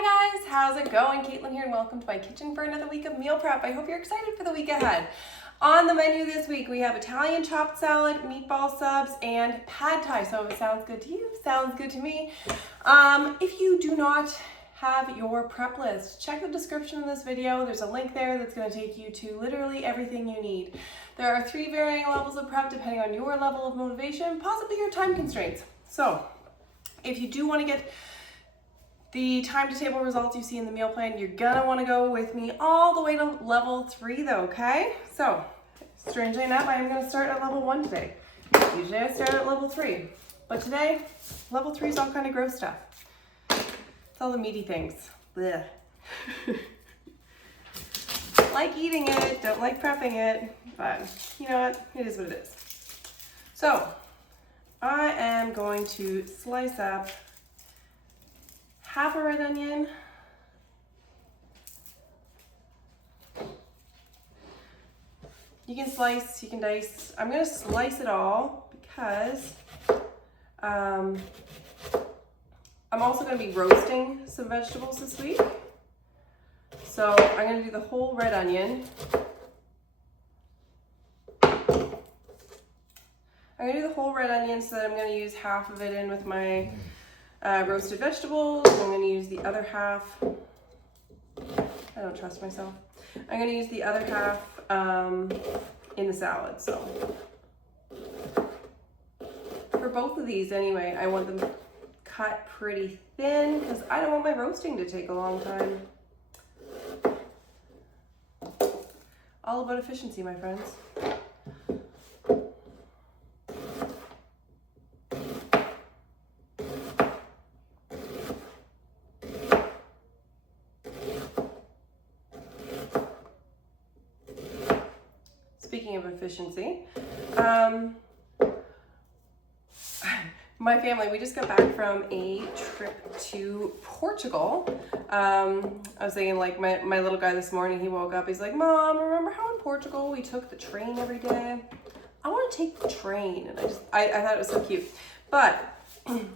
Hi guys, how's it going? Caitlin here and welcome to my kitchen for another week of meal prep. I hope you're excited for the week ahead. On the menu this week, we have Italian chopped salad, meatball subs, and pad thai. So if it sounds good to you, sounds good to me. If you do not have your prep list, check the description of this video. There's a link there that's going to take you to literally everything you need. There are 3 varying levels of prep depending on your level of motivation, possibly your time constraints. So if you do want to get the time to table results you see in the meal plan, you're gonna want to go with me all the way to level 3 though, okay? So, strangely enough, I am gonna start at level 1 today. Usually I start at level 3, but today, level 3 is all kind of gross stuff. It's all the meaty things. Blech. Like eating it, don't like prepping it, but you know what? It is what it is. So, I am going to slice up half a red onion, you can slice, you can dice. I'm going to slice it all because I'm also going to be roasting some vegetables this week. So I'm going to do the whole red onion. I'm going to do the whole red onion so that I'm going to use half of it in with my roasted vegetables. I'm going to use the other half. I don't trust myself. I'm going to use the other half in the salad. So for both of these anyway, I want them cut pretty thin because I don't want my roasting to take a long time. All about efficiency, my friends. Speaking of efficiency, my family, we just got back from a trip to Portugal. I was thinking like my little guy this morning, he woke up, he's like, Mom, remember how in Portugal we took the train every day? I want to take the train. And I thought it was so cute. But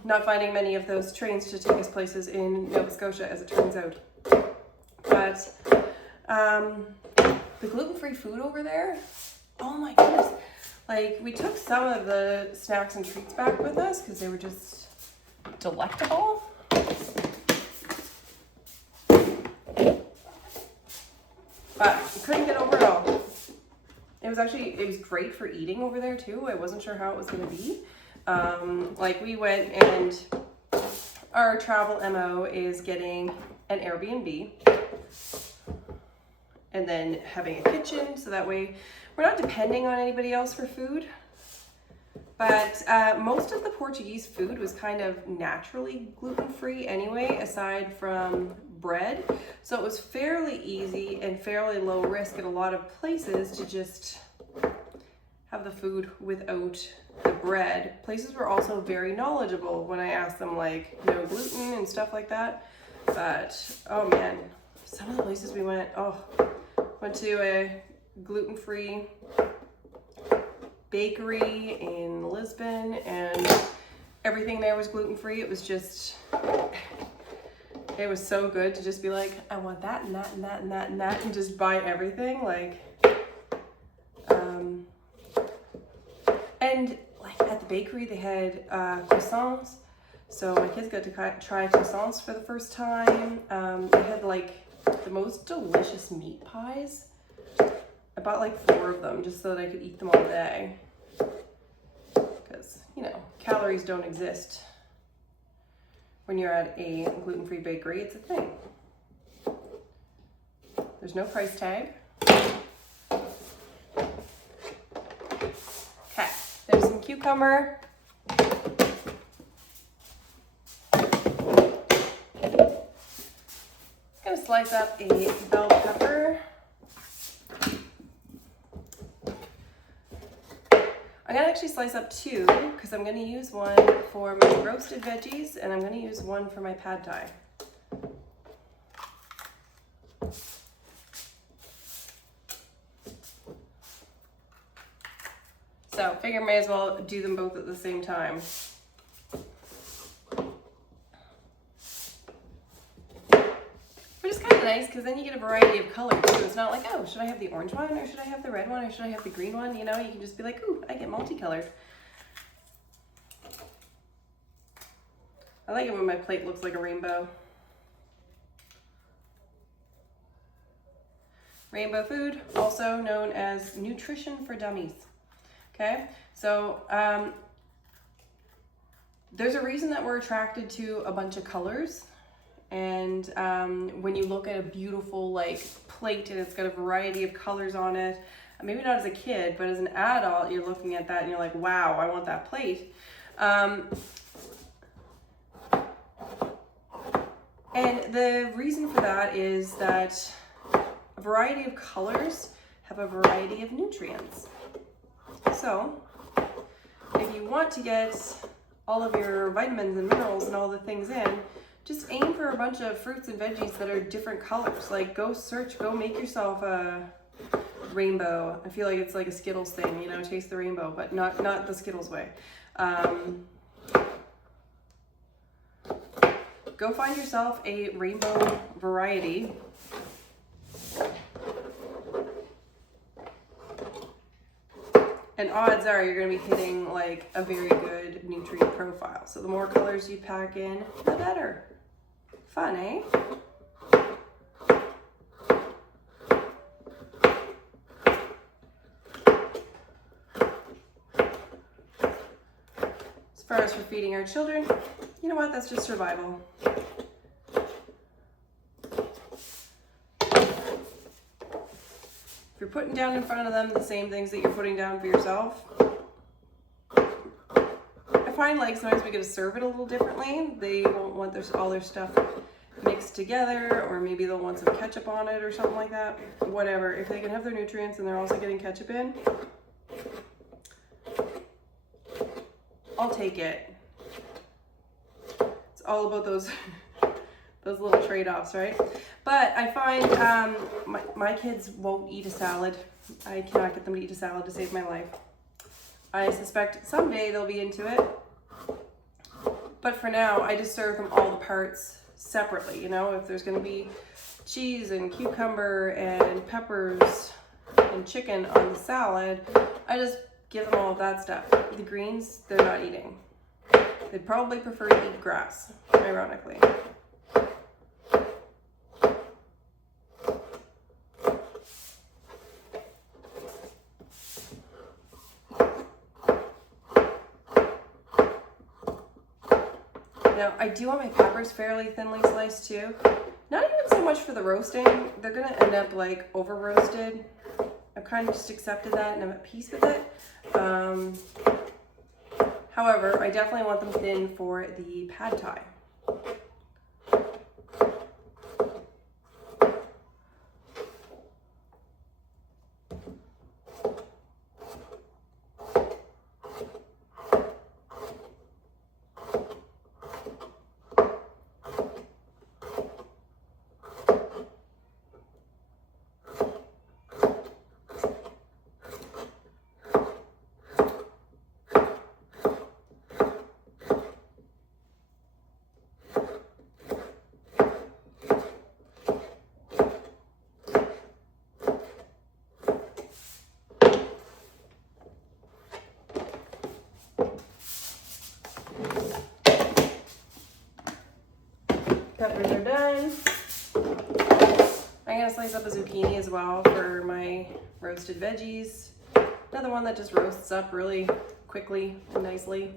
not finding many of those trains to take us places in Nova Scotia, as it turns out. But the gluten-free food over there, oh my goodness. Like, we took some of the snacks and treats back with us because they were just delectable. But we couldn't get over it all. It was great for eating over there too. I wasn't sure how it was going to be. Like, we went and our travel MO is getting an Airbnb and then having a kitchen, so that way we're not depending on anybody else for food. But most of the Portuguese food was kind of naturally gluten-free anyway, aside from bread. So it was fairly easy and fairly low risk at a lot of places to just have the food without the bread. Places were also very knowledgeable when I asked them, like, no gluten and stuff like that. But oh man, some of the places we went to a gluten-free bakery in Lisbon, and everything there was gluten-free. It was just, it was so good to just be like, I want that and that and that and that and that, and just buy everything. Like, and like at the bakery they had croissants, so my kids got to try croissants for the first time. They had like the most delicious meat pies. I bought like 4 of them just so that I could eat them all day. Because, you know, calories don't exist when you're at a gluten-free bakery. It's a thing. There's no price tag. Okay, there's some cucumber. I'm gonna slice up a bell pepper. I'm gonna actually slice up 2 because I'm gonna use one for my roasted veggies and I'm gonna use one for my pad thai. So figure may as well do them both at the same time. nice because then you get a variety of colors too. It's not like, oh, should I have the orange one or should I have the red one or should I have the green one? You know, you can just be like, ooh, I get multicolored. I like it when my plate looks like a rainbow. Rainbow food, also known as nutrition for dummies. Okay, so there's a reason that we're attracted to a bunch of colors. And when you look at a beautiful like plate and it's got a variety of colors on it, maybe not as a kid, but as an adult, you're looking at that and you're like, wow, I want that plate. And the reason for that is that a variety of colors have a variety of nutrients. So if you want to get all of your vitamins and minerals and all the things in, just aim for a bunch of fruits and veggies that are different colors. Like go search, go make yourself a rainbow. I feel like it's like a Skittles thing, you know, taste the rainbow, but not the Skittles way. Go find yourself a rainbow variety. And odds are you're going to be hitting like a very good nutrient profile. So the more colors you pack in, the better. Fun, eh? As far as for feeding our children, you know what? That's just survival. If you're putting down in front of them the same things that you're putting down for yourself, I find like sometimes we gotta serve it a little differently. They won't want all their stuff mixed together, or maybe they'll want some ketchup on it or something like that. Whatever. If they can have their nutrients and they're also getting ketchup in, I'll take it. It's all about those little trade-offs, right? But I find my kids won't eat a salad. I cannot get them to eat a salad to save my life. I suspect someday they'll be into it. But for now, I just serve them all the parts separately. You know, if there's going to be cheese and cucumber and peppers and chicken on the salad, I just give them all of that stuff. The greens, they're not eating. They'd probably prefer to eat grass, ironically. Now, I do want my peppers fairly thinly sliced too. Not even so much for the roasting. They're gonna end up like over roasted. I've kind of just accepted that and I'm at peace with it. However, I definitely want them thin for the pad thai. Peppers are done. I'm gonna slice up a zucchini as well for my roasted veggies. Another one that just roasts up really quickly and nicely.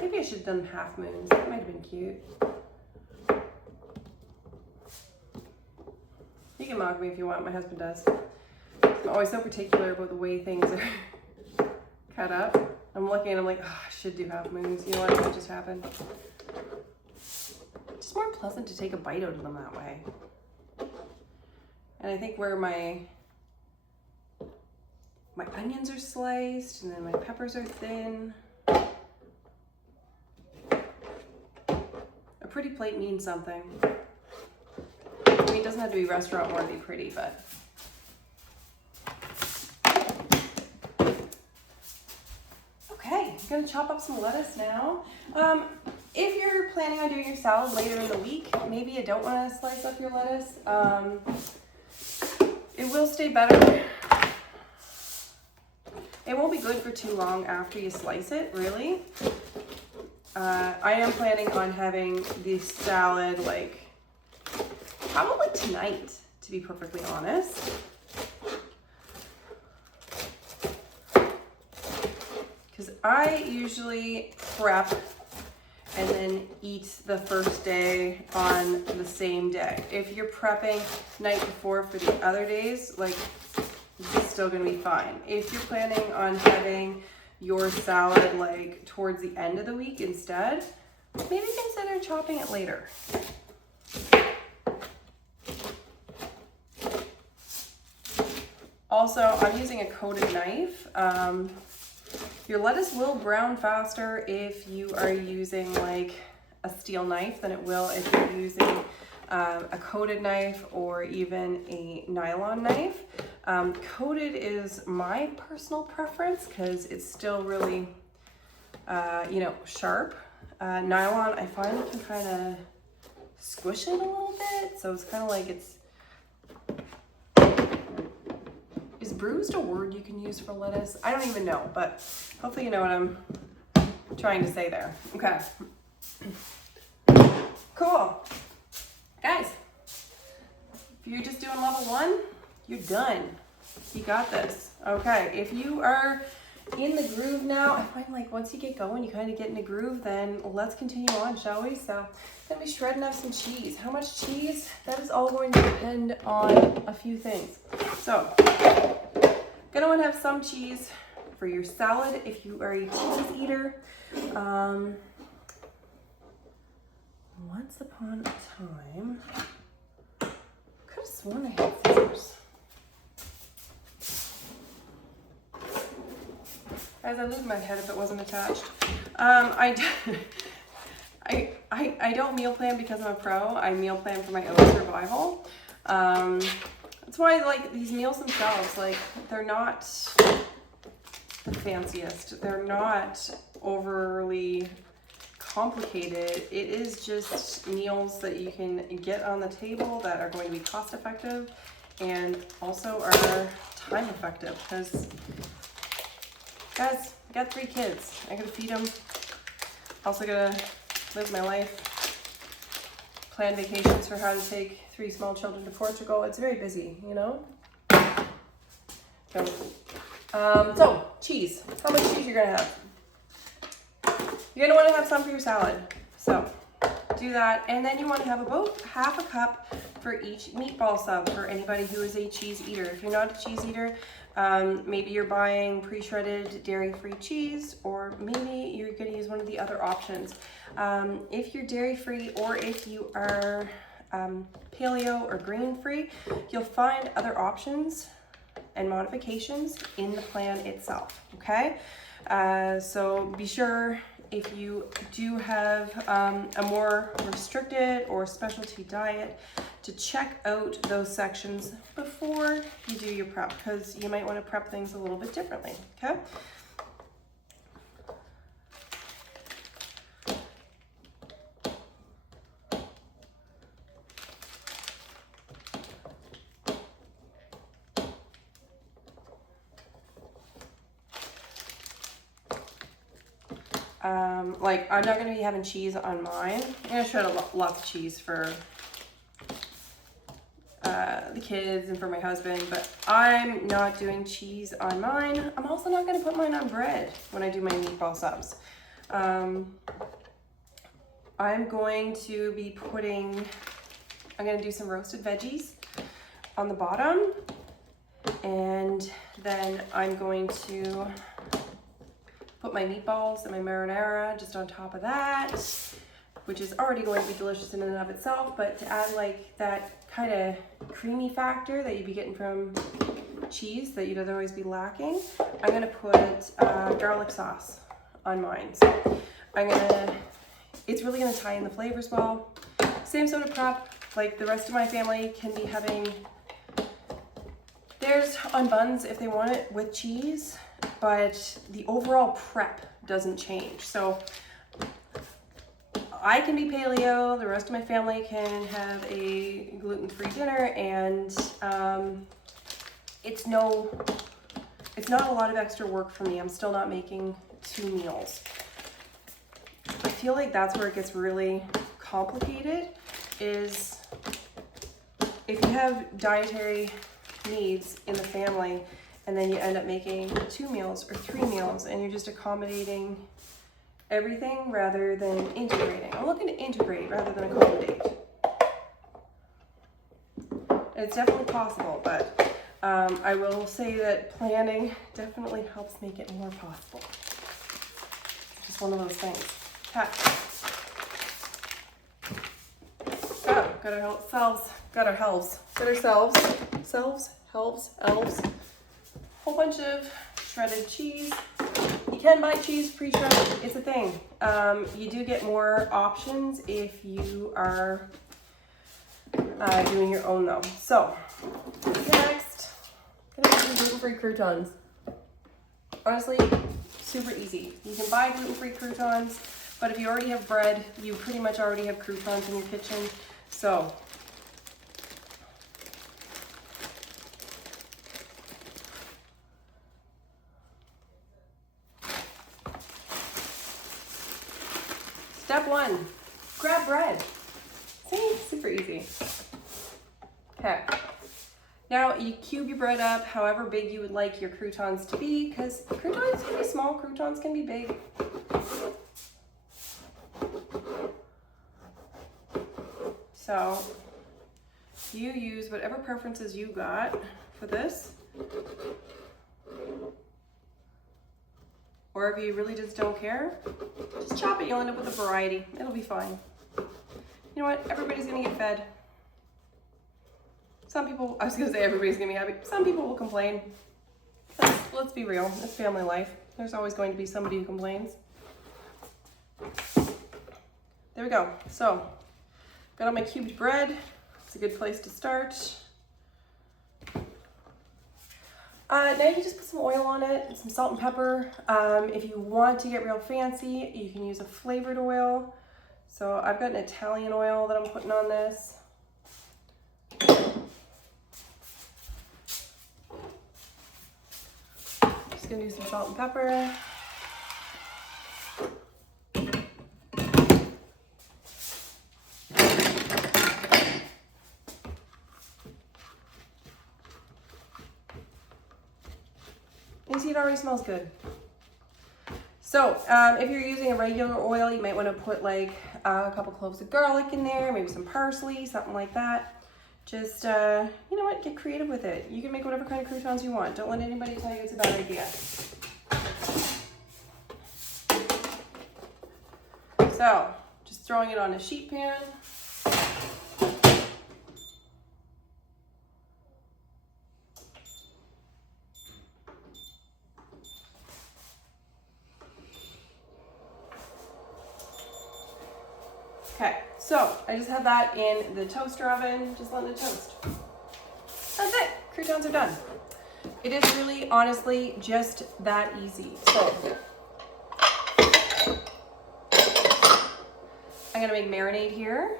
Maybe I should have done half moons. That might have been cute. You can mock me if you want, my husband does. I'm always so particular about the way things are cut up. I'm looking and I'm like, oh, I should do half moons. You know what? It just happened. It's just more pleasant to take a bite out of them that way. And I think where my onions are sliced and then my peppers are thin. A pretty plate means something. I mean, it doesn't have to be restaurant worthy pretty, but just gonna chop up some lettuce now. If you're planning on doing your salad later in the week, maybe you don't want to slice up your lettuce. It will stay better. It won't be good for too long after you slice it, really. I am planning on having the salad like probably tonight, to be perfectly honest. Because I usually prep and then eat the first day on the same day. If you're prepping night before for the other days, like, it's still gonna be fine. If you're planning on having your salad like towards the end of the week instead, maybe consider chopping it later. Also, I'm using a coated knife. Your lettuce will brown faster if you are using like a steel knife than it will if you're using a coated knife or even a nylon knife. Coated is my personal preference because it's still really, sharp. Nylon, I find it can kind of squish it a little bit, so it's kind of like is bruised a word you can use for lettuce? I don't even know, but hopefully you know what I'm trying to say there. Okay. Cool. Guys, if you're just doing level 1, you're done. You got this. Okay, if you are in the groove now, I find like once you get going, you kind of get in a groove, then let's continue on, shall we? So I'm gonna be shredding up some cheese. How much cheese? That is all going to depend on a few things. So, gonna want to have some cheese for your salad if you are a cheese eater. Once upon a time, could have sworn I had scissors. Guys, I lose my head if it wasn't attached. I don't meal plan because I'm a pro. I meal plan for my own survival. That's why like these meals themselves, like they're not the fanciest. They're not overly complicated. It is just meals that you can get on the table that are going to be cost effective and also are time effective because guys, I got 3 kids. I gotta feed them. Also gotta live my life. Plan vacations for how to take 3 small children to Portugal. It's very busy, you know? So cheese. How much cheese you're gonna have? You're gonna wanna have some for your salad. So do that. And then you wanna have about half a cup for each meatball sub for anybody who is a cheese eater. If you're not a cheese eater, maybe you're buying pre-shredded dairy-free cheese, or maybe you're gonna use one of the other options. If you're dairy-free or if you are paleo or grain-free, you'll find other options and modifications in the plan itself, okay? So be sure if you do have a more restricted or specialty diet to check out those sections before you do your prep, because you might want to prep things a little bit differently, okay? Like, I'm not going to be having cheese on mine. I'm going to shred lots of cheese for the kids and for my husband, but I'm not doing cheese on mine. I'm also not going to put mine on bread when I do my meatball subs. I'm going to be I'm going to do some roasted veggies on the bottom, and then I'm going to put my meatballs and my marinara just on top of that, which is already going to be delicious in and of itself, but to add like that kind of creamy factor that you'd be getting from cheese that you'd otherwise be lacking, I'm gonna put garlic sauce on mine. So it's really gonna tie in the flavors well. Same sort of prep, like the rest of my family can be having theirs on buns if they want it with cheese, but the overall prep doesn't change. So I can be paleo, the rest of my family can have a gluten-free dinner, and it's not a lot of extra work for me. I'm still not making 2 meals. I feel like that's where it gets really complicated, is if you have dietary needs in the family and then you end up making 2 meals or 3 meals and you're just accommodating everything rather than integrating. I'm looking to integrate rather than accommodate. It's definitely possible, but I will say that planning definitely helps make it more possible. It's just one of those things. Okay. So, got ourselves, elves, whole bunch of shredded cheese. You can buy cheese pre-shredded, it's a thing. You do get more options if you are doing your own though. So, next, I'm gonna do gluten-free croutons. Honestly, super easy. You can buy gluten-free croutons, but if you already have bread, you pretty much already have croutons in your kitchen. So, step 1, grab bread. See, super easy. Okay. Now you cube your bread up however big you would like your croutons to be, because croutons can be small, croutons can be big. So you use whatever preferences you got for this. Or if you really just don't care, just chop it. You'll end up with a variety. It'll be fine. You know what? Everybody's gonna get fed. Some people, I was gonna say everybody's gonna be happy. Some people will complain. Let's be real, it's family life. There's always going to be somebody who complains. There we go. So, got all my cubed bread. It's a good place to start. Now you can just put some oil on it, some salt and pepper. If you want to get real fancy, you can use a flavored oil. So I've got an Italian oil that I'm putting on this. Just gonna do some salt and pepper. You see, it already smells good. So if you're using a regular oil, you might want to put like a couple cloves of garlic in there, maybe some parsley, something like that. Just, you know what, get creative with it. You can make whatever kind of croutons you want. Don't let anybody tell you it's a bad idea. So, just throwing it on a sheet pan. Okay, so I just have that in the toaster oven, just letting it toast. That's it, croutons are done. It is really, honestly, just that easy. So, I'm gonna make marinade here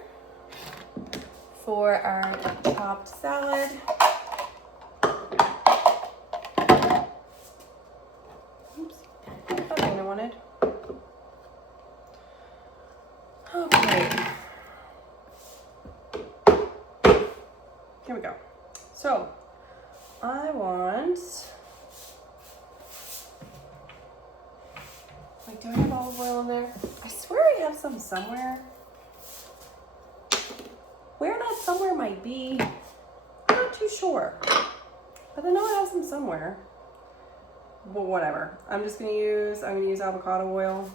for our chopped salad. Oops, not the thing I wanted. Okay. Here we go. So, I want, like, do I have olive oil in there? I swear I have some somewhere. Where that somewhere might be, I'm not too sure. But I know I have some somewhere. But whatever. I'm gonna use avocado oil.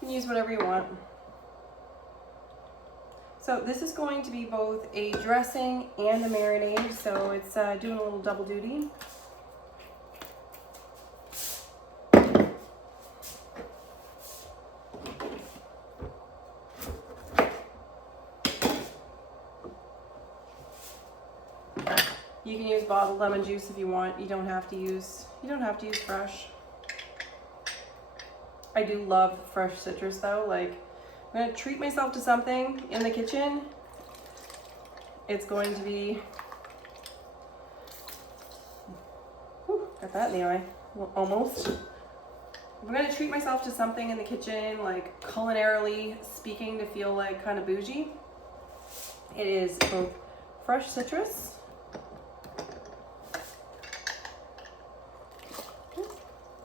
You can use whatever you want. So this is going to be both a dressing and a marinade, so it's doing a little double duty. You can use bottled lemon juice if you want. You don't have to use fresh. I do love fresh citrus though. Like, I'm gonna treat myself to something in the kitchen. It's going to be, whew, got that in the eye, well, almost. I'm gonna treat myself to something in the kitchen, like culinarily speaking, to feel like kind of bougie. It is both fresh citrus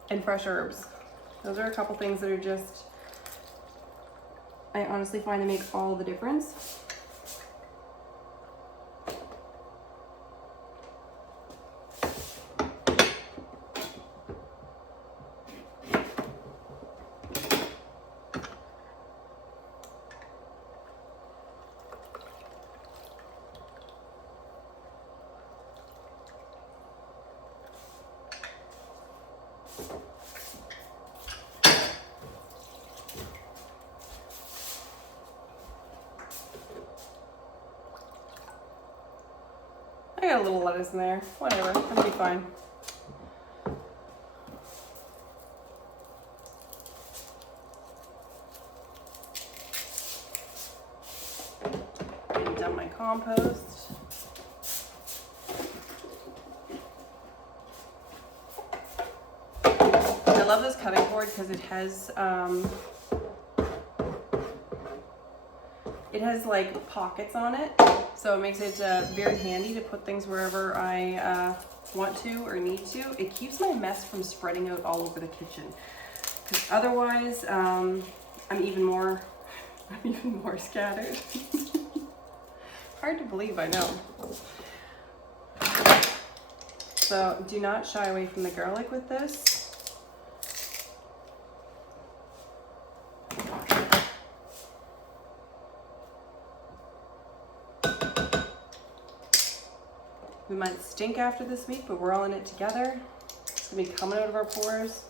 and fresh herbs. Those are a couple things that are just, I honestly find they make all the difference. I got a little lettuce in there. Whatever, that'll be fine. I've done my compost. I love this cutting board because it has like pockets on it, so it makes it very handy to put things wherever I want to or need to. It keeps my mess from spreading out all over the kitchen, because otherwise I'm even more scattered. Hard to believe, I know. So do not shy away from the garlic with this. We might stink after this week, but we're all in it together. It's gonna be coming out of our pores.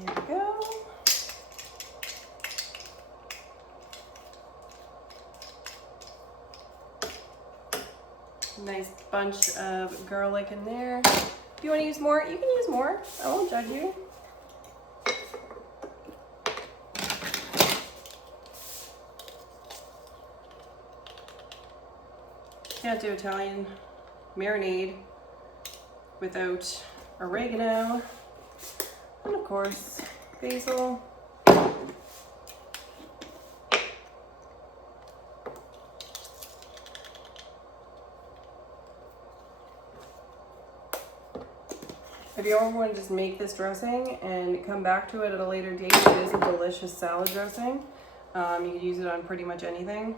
There we go. Nice bunch of garlic in there. If you want to use more, you can use more. I won't judge you. Can't do Italian marinade without oregano. And of course, basil. If you ever want to just make this dressing and come back to it at a later date, it is a delicious salad dressing. You could use it on pretty much anything.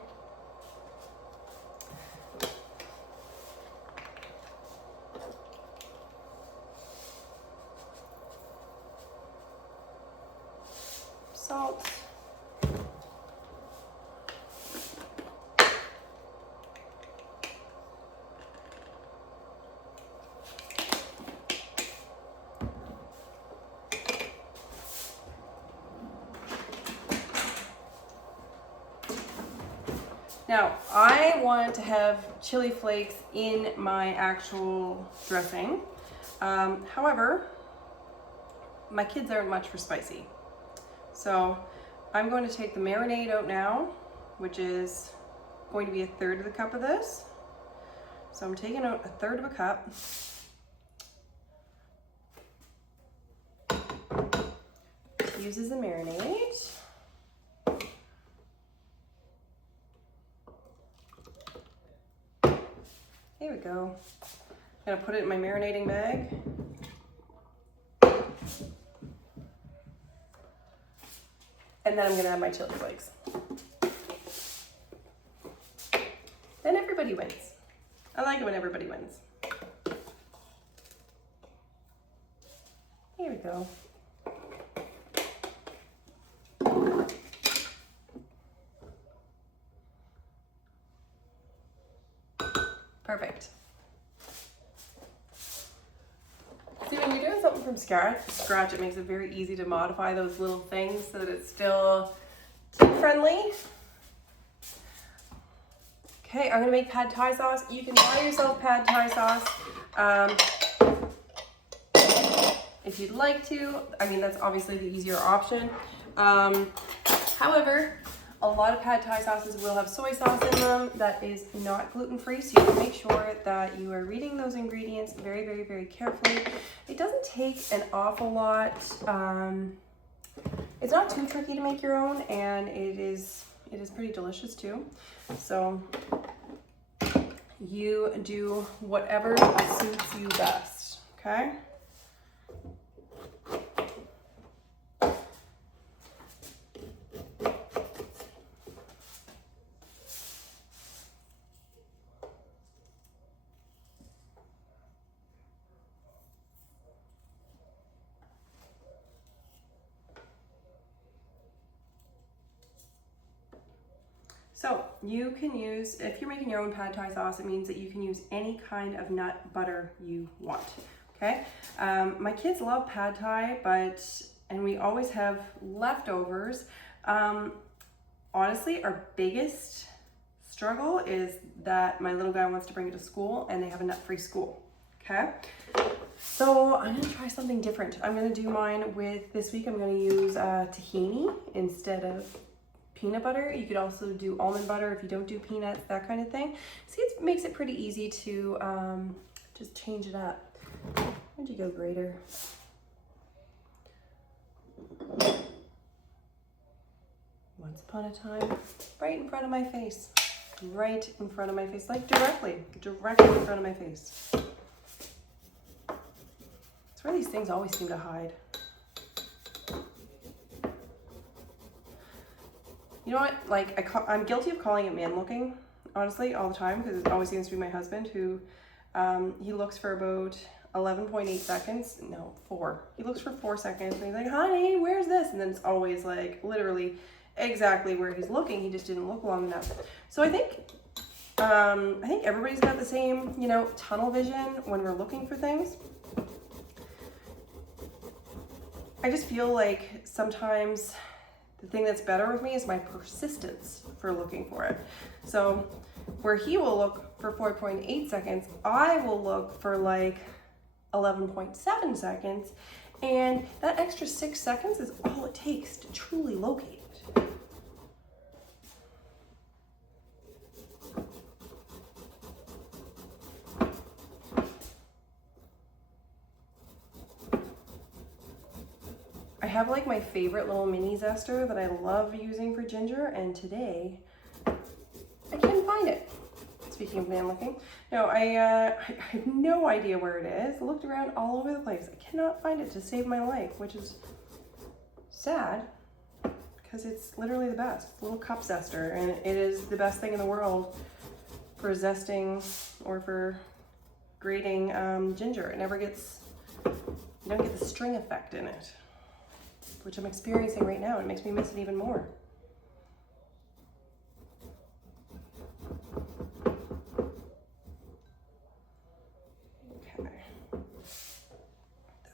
Salt. Now, I want to have chili flakes in my actual dressing. However, my kids aren't much for spicy. So I'm going to take the marinade out now, which is going to be 1/3 of the cup of this. So I'm taking out 1/3 of a cup. Use as a marinade. There we go. I'm gonna put it in my marinating bag. And then I'm gonna add my chili flakes. everybody wins. I like it when everybody wins. Here we go. Perfect. See, when you're doing something from scratch, it makes it very easy to modify those little things so that it's still kid friendly. Okay, I'm gonna make pad thai sauce. You can buy yourself pad thai sauce if you'd like to. I mean, that's obviously the easier option. However, a lot of pad thai sauces will have soy sauce in them that is not gluten-free, so you can make sure that you are reading those ingredients very, very, very carefully. It doesn't take an awful lot. It's not too tricky to make your own, and it is pretty delicious too. So you do whatever suits you best, okay? So you can use, if you're making your own pad thai sauce, it means that you can use any kind of nut butter you want, okay? My kids love pad thai, and we always have leftovers. Honestly, our biggest struggle is that my little guy wants to bring it to school and they have a nut-free school, okay? So I'm gonna try something different. I'm gonna do mine with, this week I'm gonna use tahini instead of peanut butter. You could also do almond butter if you don't do peanuts, that kind of thing. See, it makes it pretty easy to just change it up. Where'd you go, grater? Once upon a time, right in front of my face. Right in front of my face, like directly in front of my face. It's where these things always seem to hide. You know what, like I'm guilty of calling it man looking, honestly, all the time, because it always seems to be my husband who, he looks for about 11.8 seconds, no, 4. He looks for 4 seconds and he's like, honey, where's this? And then it's always like literally exactly where he's looking. He just didn't look long enough. So I think everybody's got the same, you know, tunnel vision when we're looking for things. I just feel like sometimes the thing that's better with me is my persistence for looking for it. So where he will look for 4.8 seconds, I will look for like 11.7 seconds. And that extra 6 seconds is all it takes to truly locate it. I have like my favorite little mini zester that I love using for ginger, and today I couldn't find it. Speaking of man looking, no, I have no idea where it is. I looked around all over the place. I cannot find it to save my life, which is sad because it's literally the best. It's a little cup zester, and it is the best thing in the world for zesting or for grating ginger. It never gets, you don't get the string effect in it, which I'm experiencing right now. It makes me miss it even more. Okay,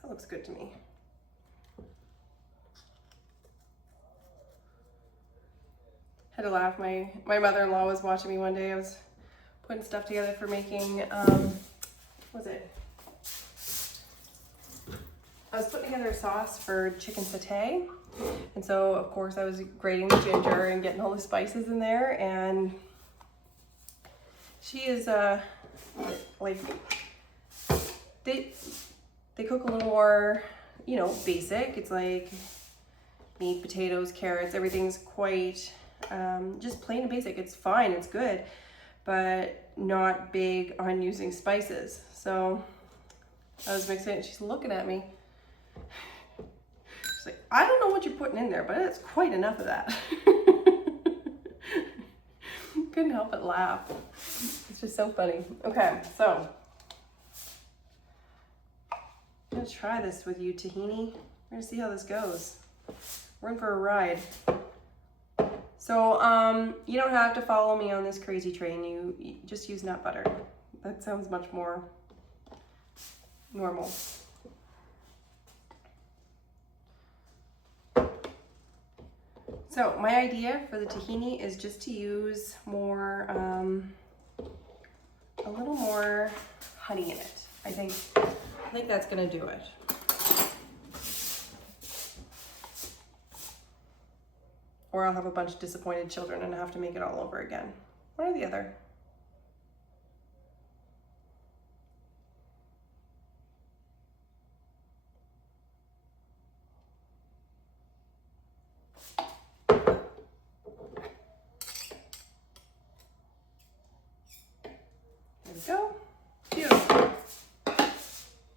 that looks good to me. Had to laugh. My mother-in-law was watching me one day. I was putting stuff together for making, what was it? I was putting together a sauce for chicken satay, and so of course I was grating the ginger and getting all the spices in there, and she is like they cook a little more, you know, basic. It's like meat, potatoes, carrots, everything's quite just plain and basic. It's fine, it's good, but not big on using spices. So I was mixing it and she's looking at me. She's like, I don't know what you're putting in there, but it's quite enough of that. Couldn't help but laugh. It's just so funny. Okay, so I'm gonna try this with you, tahini. We're gonna see how this goes. We're in for a ride. So you don't have to follow me on this crazy train. You just use nut butter. That sounds much more normal. So my idea for the tahini is just to use more, a little more honey in it. I think that's gonna do it. Or I'll have a bunch of disappointed children and have to make it all over again. One or the other. There we go. Beautiful.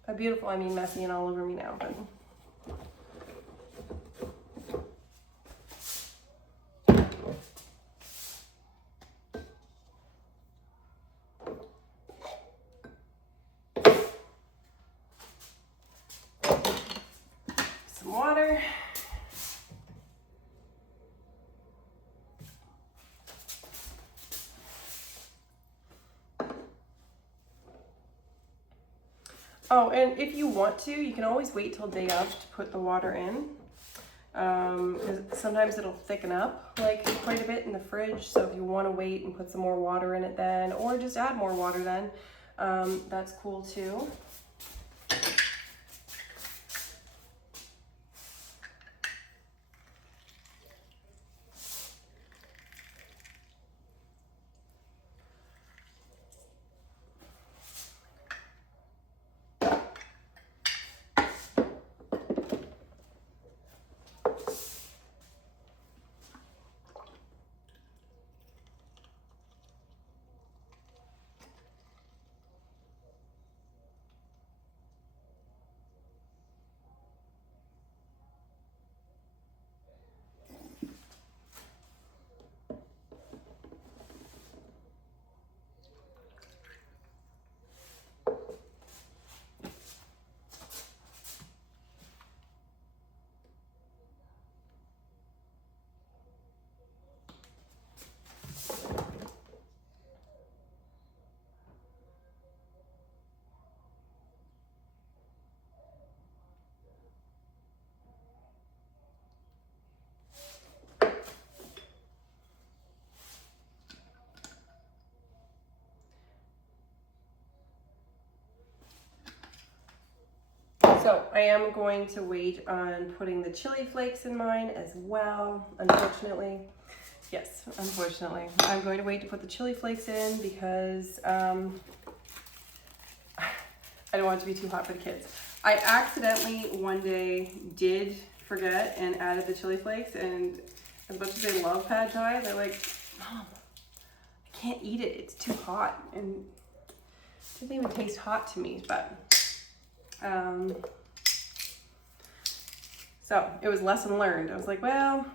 By beautiful, I mean messy and all over me now, but. Some water. Oh, and if you want to, you can always wait till day of to put the water in. Because sometimes it'll thicken up like quite a bit in the fridge. So if you want to wait and put some more water in it then, or just add more water then, that's cool too. So I am going to wait on putting the chili flakes in mine as well, unfortunately. Yes, unfortunately. I'm going to wait to put the chili flakes in because I don't want it to be too hot for the kids. I accidentally one day did forget and added the chili flakes, and as much as they love pad thai, they're like, Mom, I can't eat it, it's too hot. And it didn't even taste hot to me, but so it was lesson learned. I was like, well,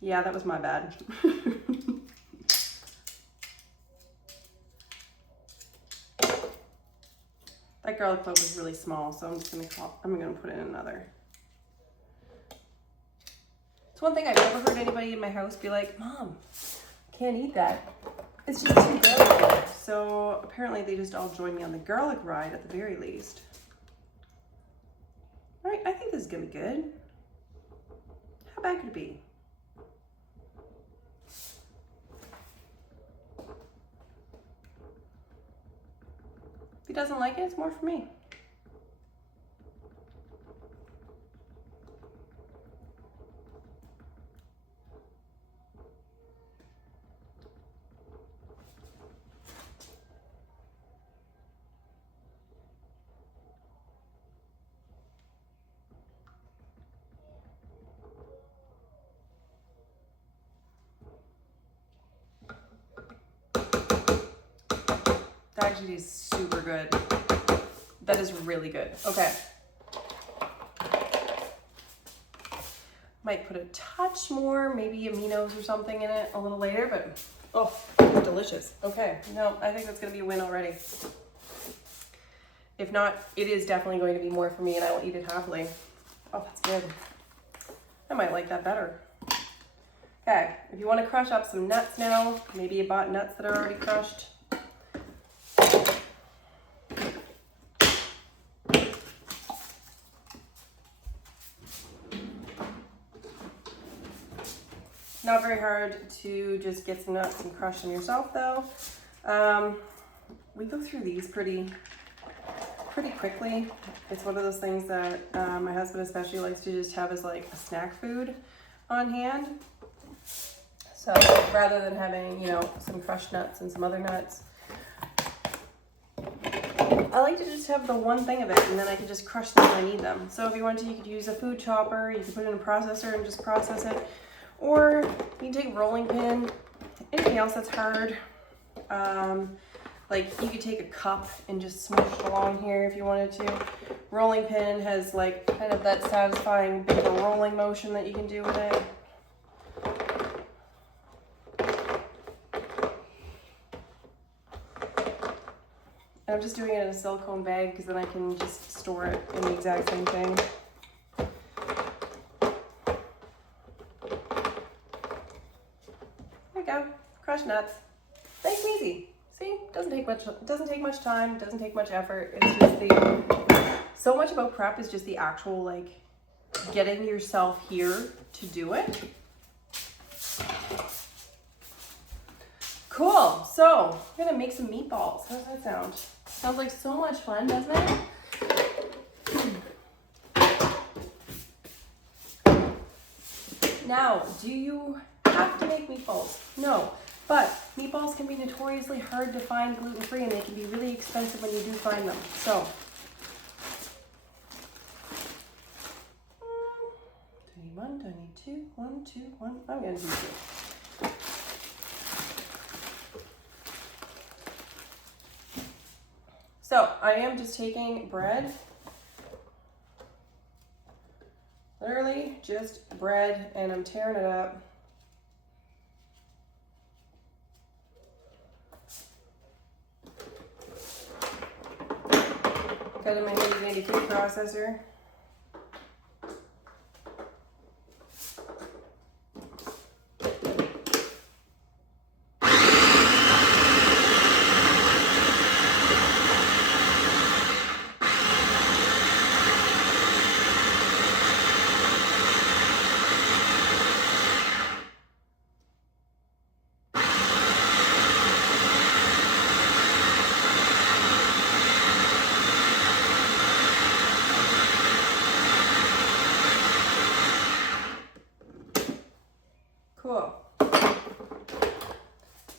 yeah, that was my bad. That garlic clove was really small, so I'm just gonna put in another. It's one thing I've never heard anybody in my house be like, Mom, I can't eat that. It's just too garlic. So apparently they just all joined me on the garlic ride at the very least. All right, I think this is gonna be good. How bad could it be? If he doesn't like it, it's more for me. That actually is super good. That is really good. Okay. Might put a touch more, maybe aminos or something in it a little later, but Oh, it's delicious. Okay, no, I think that's gonna be a win already. If not, it is definitely going to be more for me and I will eat it happily. Oh, that's good. I might like that better. Okay, if you want to crush up some nuts now, maybe you bought nuts that are already crushed. Not very hard to just get some nuts and crush them yourself though. We go through these pretty quickly. It's one of those things that my husband especially likes to just have as like a snack food on hand. So rather than having, you know, some crushed nuts and some other nuts, I like to just have the one thing of it and then I can just crush them when I need them. So if you want to, you could use a food chopper, you could put it in a processor and just process it. Or you can take a rolling pin, anything else that's hard. Like you could take a cup and just smoosh it along here if you wanted to. Rolling pin has like kind of that satisfying bit of a rolling motion that you can do with it. And I'm just doing it in a silicone bag because then I can just store it in the exact same thing. There we go, crushed nuts. Nice and easy. See, doesn't take much time, doesn't take much effort. It's just so much about prep is just the actual like getting yourself here to do it. Cool, so I'm gonna make some meatballs. How does that sound? Sounds like so much fun, doesn't it? Now, do you have to make meatballs? No. But meatballs can be notoriously hard to find gluten-free and they can be really expensive when you do find them. So, 21, 22, 1, 2, 1, I'm gonna do 2. So, I am just taking bread, literally just bread, and I'm tearing it up. Got in my handy food processor. Cool.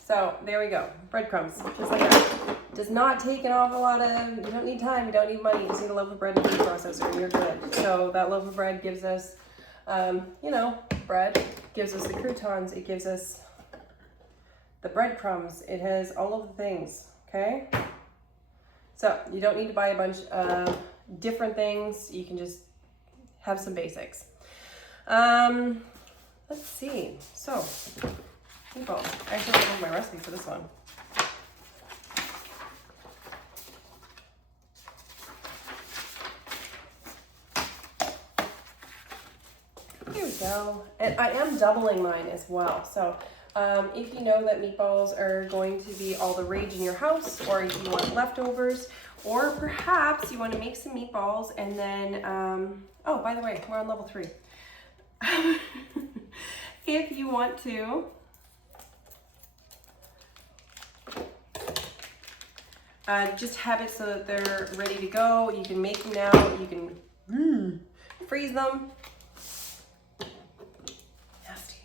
So there we go, breadcrumbs, just like that. Does not take an awful lot of, you don't need time, you don't need money, you just need a loaf of bread and a food processor and you're good. So that loaf of bread gives us, you know, bread, gives us the croutons, it gives us the breadcrumbs, it has all of the things, okay? So you don't need to buy a bunch of different things, you can just have some basics. Let's see, so, meatballs. I actually have my recipe for this one. Here we go. And I am doubling mine as well. So if you know that meatballs are going to be all the rage in your house, or if you want leftovers, or perhaps you want to make some meatballs and then, oh, by the way, we're on level 3. If you want to, just have it so that they're ready to go. You can make them now. You can freeze them. Nasty.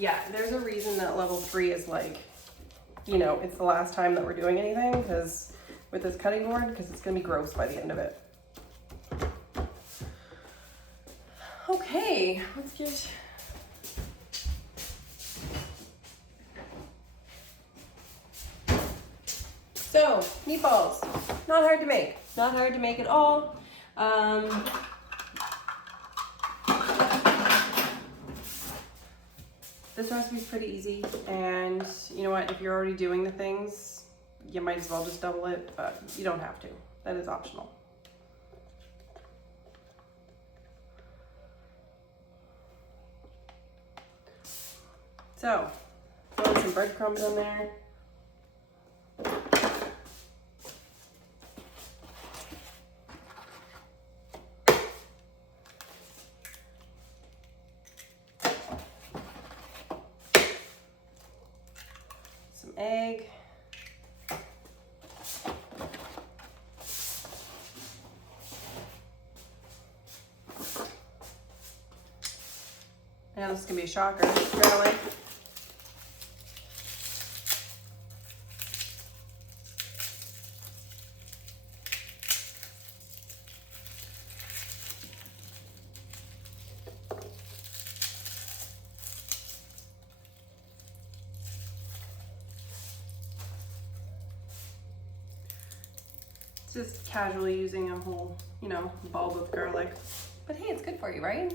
Yeah, there's a reason that level 3 is like, you know, it's the last time that we're doing anything because with this cutting board, because it's going to be gross by the end of it. Okay, let's get... So, meatballs, not hard to make. Not hard to make at all. This recipe is pretty easy, and you know what, if you're already doing the things, you might as well just double it, but you don't have to. That is optional. So, throw some breadcrumbs in there. Some egg. Now this is gonna be a shocker. Garlic. Just casually using a whole, you know, bulb of garlic. But hey, it's good for you, right?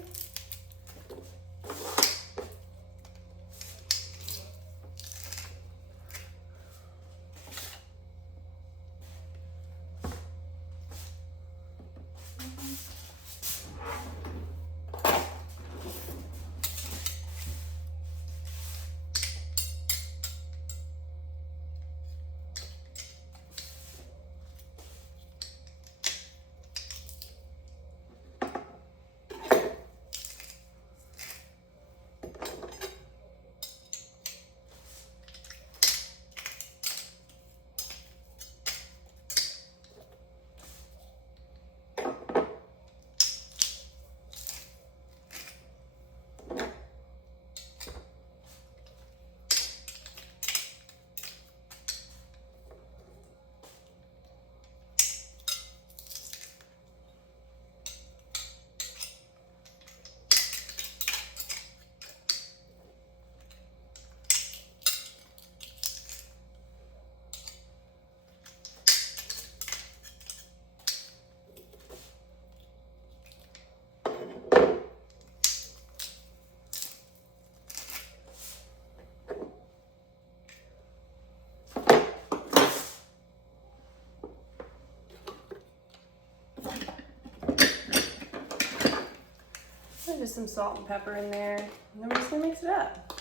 Just some salt and pepper in there, and then we're just gonna mix it up.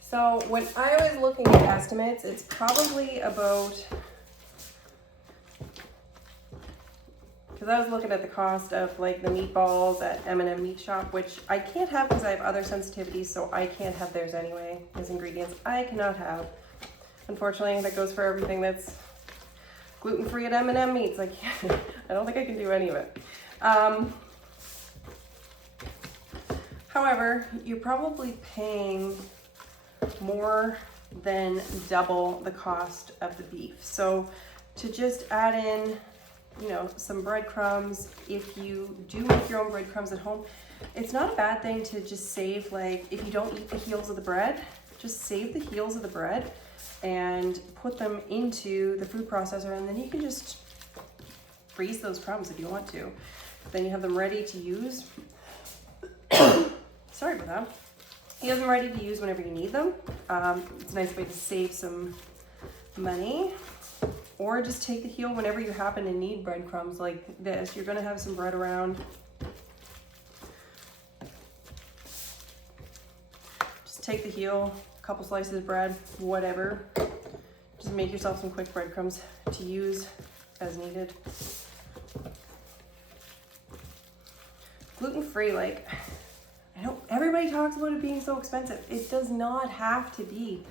So when I was looking at estimates, it's probably about, because I was looking at the cost of like the meatballs at M&M Meat Shop, which I can't have because I have other sensitivities, so I can't have theirs anyway. Those ingredients I cannot have. Unfortunately, that goes for everything that's gluten-free at M&M Meats. I don't think I can do any of it. However, you're probably paying more than double the cost of the beef. So to just add in, you know, some breadcrumbs, if you do make your own breadcrumbs at home, it's not a bad thing to just save, like, if you don't eat the heels of the bread, just save the heels of the bread and put them into the food processor, and then you can just freeze those crumbs if you want to. Then you have them ready to use. Sorry about that. You have them ready to use whenever you need them. It's a nice way to save some money. Or just take the heel whenever you happen to need breadcrumbs like this. You're gonna have some bread around. Just take the heel, a couple slices of bread, whatever. Just make yourself some quick breadcrumbs to use as needed. Gluten-free, like, I know everybody talks about it being so expensive. It does not have to be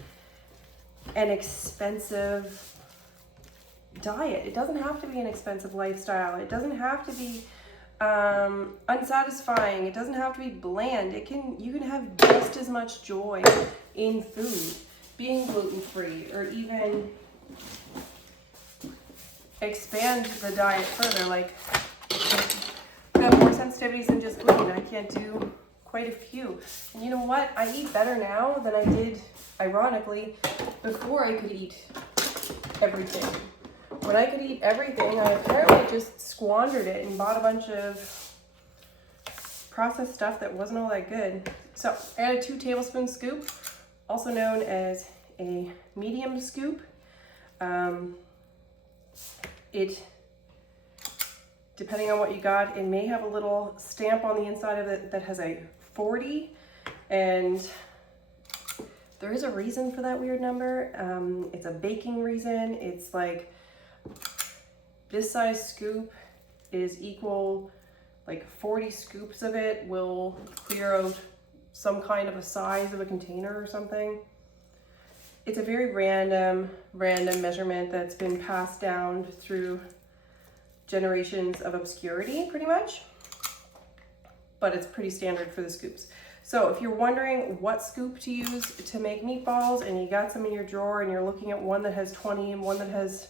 an expensive diet. It doesn't have to be an expensive lifestyle. It doesn't have to be unsatisfying. It doesn't have to be bland. You can have just as much joy in food, being gluten-free, or even expand the diet further. Like, I have more sensitivities than just gluten. I can't do quite a few. And you know what? I eat better now than I did, ironically, before I could eat everything. When I could eat everything, I apparently just squandered it and bought a bunch of processed stuff that wasn't all that good. So I added 2 tablespoon scoop, also known as a medium scoop. Depending on what you got, it may have a little stamp on the inside of it that has a 40, and there is a reason for that weird number. It's a baking reason. It's like this size scoop is equal, like 40 scoops of it will clear out some kind of a size of a container or something. It's a very random measurement that's been passed down through generations of obscurity, pretty much, but it's pretty standard for the scoops. So if you're wondering what scoop to use to make meatballs, and you got some in your drawer and you're looking at one that has 20 and one that has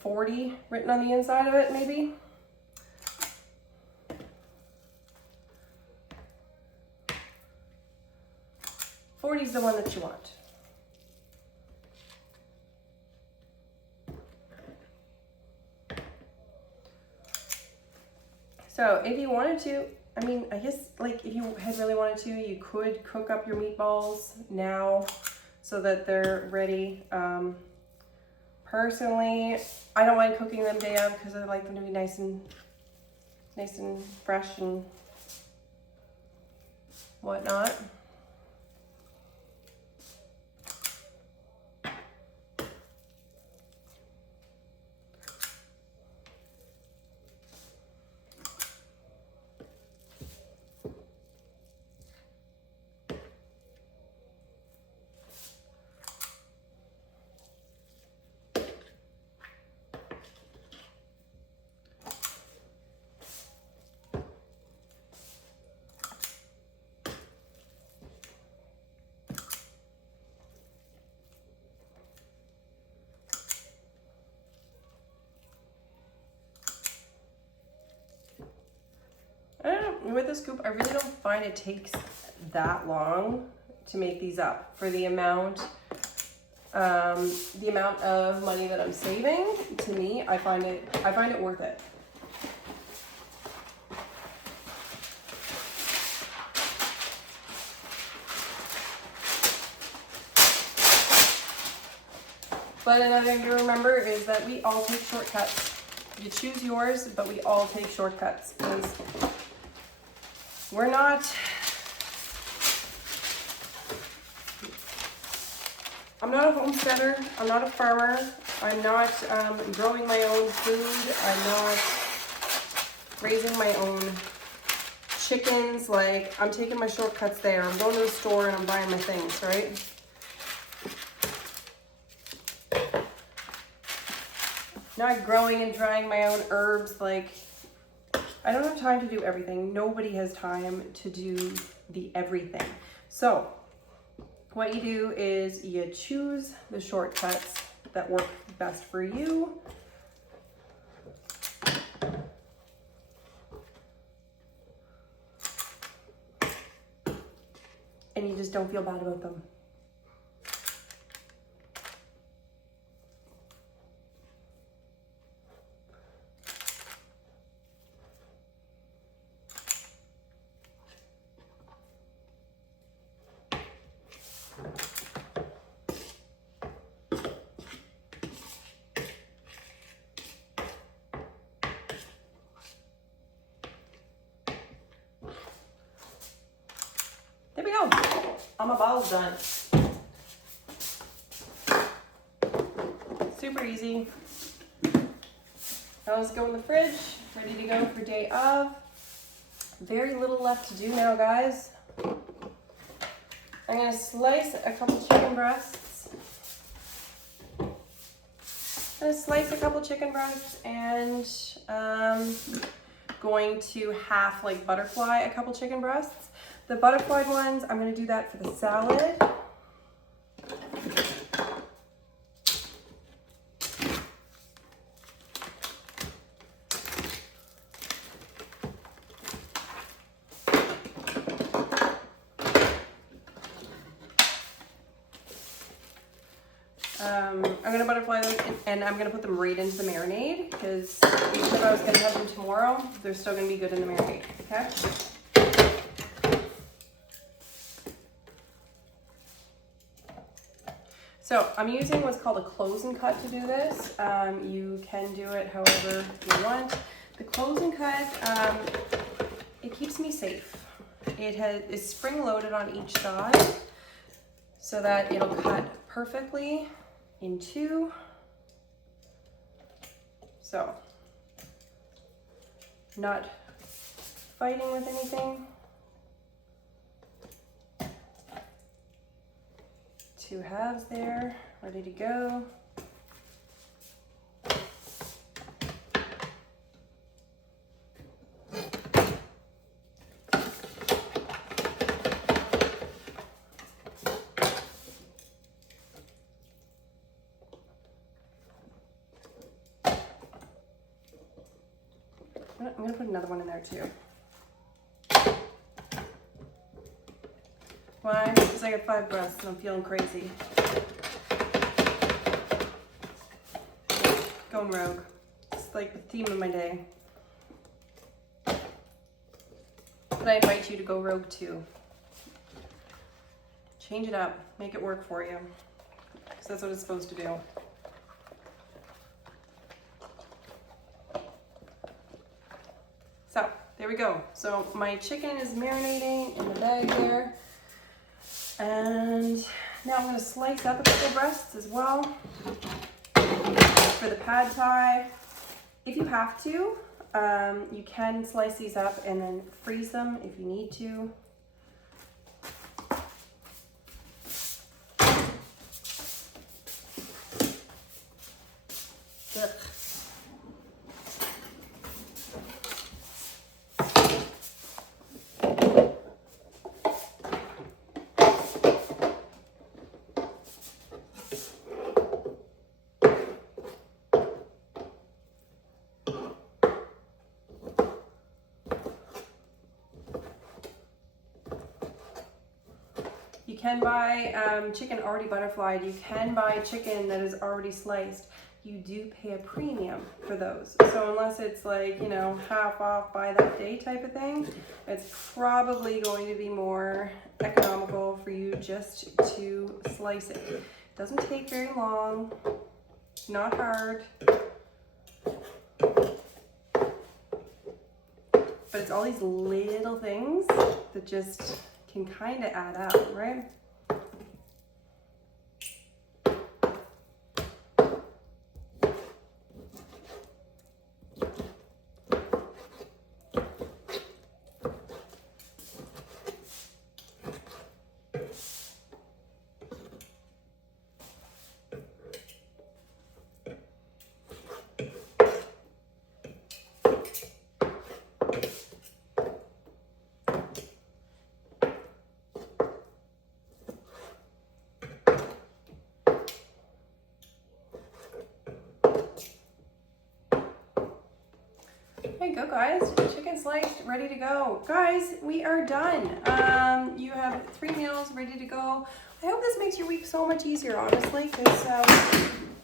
40 written on the inside of it, maybe, '40 is the one that you want. So if you wanted to, I mean, I guess like if you had really wanted to, you could cook up your meatballs now so that they're ready. Personally, I don't mind cooking them day of because I like them to be nice and fresh and whatnot. With the scoop, I really don't find it takes that long to make these up for the amount of money that I'm saving. To me, I find it worth it. But another thing to remember is that we all take shortcuts. You choose yours, but we all take shortcuts because we're not, I'm not a homesteader, I'm not a farmer, I'm not growing my own food, I'm not raising my own chickens. Like, I'm taking my shortcuts there. I'm going to the store and I'm buying my things, right? Not growing and drying my own herbs. Like, I don't have time to do everything. Nobody has time to do the everything. So what you do is you choose the shortcuts that work best for you. And you just don't feel bad about them. There we go. All my balls done. Super easy. Now let's go in the fridge, ready to go for day of. Very little left to do now, guys. I'm gonna slice a couple chicken breasts. and going to half like butterfly a couple chicken breasts. The butterflied ones, I'm gonna do that for the salad. I'm gonna butterfly those and I'm gonna put them right into the marinade because even if I was gonna have them tomorrow, they're still gonna be good in the marinade, okay? So I'm using what's called a close and cut to do this. You can do it however you want. The close and cut, it keeps me safe. It's spring loaded on each side so that it'll cut perfectly in two. So, not fighting with anything. Two halves there, ready to go. I'm gonna put another one in there too. Why? Because I got 5 breasts and I'm feeling crazy. Going rogue. It's like the theme of my day. But I invite you to go rogue too. Change it up. Make it work for you. Because that's what it's supposed to do. So, there we go. So my chicken is marinating in the bag there. And now I'm going to slice up a couple breasts as well for the pad thai. If you have to, you can slice these up and then freeze them if you need to. Ugh. You can buy chicken already butterflied. You can buy chicken that is already sliced. You do pay a premium for those. So unless it's like, you know, half off by that day type of thing, it's probably going to be more economical for you just to slice it. It doesn't take very long, not hard. But it's all these little things that just can kind of add up, right? There you go, guys. Chicken sliced, ready to go. Guys, we are done. You have 3 meals ready to go. I hope this makes your week so much easier, honestly, because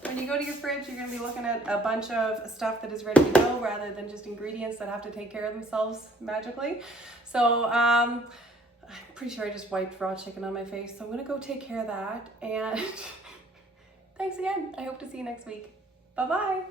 when you go to your fridge, you're going to be looking at a bunch of stuff that is ready to go rather than just ingredients that have to take care of themselves magically. So I'm pretty sure I just wiped raw chicken on my face, so I'm going to go take care of that. And thanks again. I hope to see you next week. Bye-bye.